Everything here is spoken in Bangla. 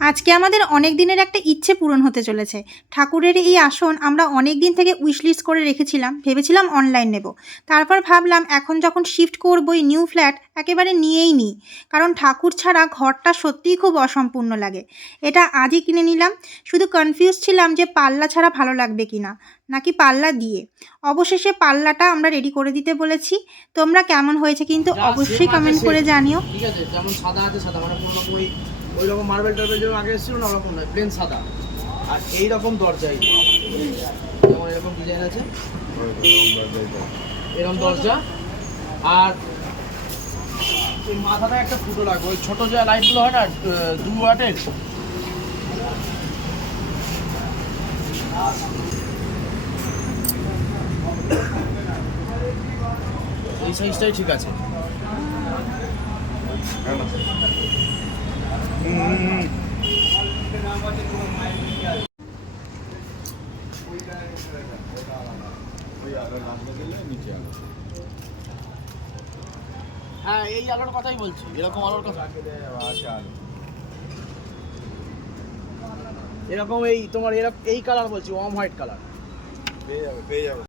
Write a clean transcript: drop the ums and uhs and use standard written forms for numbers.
আজকে আমাদের অনেক দিনের একটা ইচ্ছে পূরণ হতে চলেছে। ঠাকুরের এই আসন আমরা অনেক দিন থেকে উইশ লিস্ট করে রেখেছিলাম, ভেবেছিলাম অনলাইন নেব। তারপর ভাবলাম এখন যখন শিফট করবই নিউ ফ্ল্যাট, একেবারে নিয়েই নিই। কারণ ঠাকুর ছাড়া ঘরটা সত্যিই খুব অসম্পূর্ণ লাগে। এটা আজই কিনে নিলাম। শুধু কনফিউজ ছিলাম যে পাল্লা ছাড়া ভালো লাগবে কিনা, নাকি পাল্লা দিয়ে। অবশেষে পাল্লাটা আমরা রেডি করে দিতে বলেছি। তোমরা কেমন হয়েছে কিন্তু অবশ্যই কমেন্ট করে জানিও। ঠিক আছে, যেমন সাদা আছে সাদা, মানে কোনো রকম ওই রকম মার্বেল টার্বেল যেমন আগে এসেছিল না, ওরকম নয়, প্লেন সাদা। আর এইরকম দরজা, যেমন এরকম ডিজাইন আছে, এরকম দরজা। আর এই মাথাটা একটা ফুটো লাগবে, ওই ছোটো যে লাইটগুলো হয় না 2 ওয়াটের, এই সাইজটাই ঠিক আছে। হ্যাঁ, এই আলোর কথাই বলছি, এরকম আলোর কথা। এরকম এই তোমার এরকম এই কালার বলছি, ওয়ার্ম হোয়াইট কালার পেয়ে যাবে।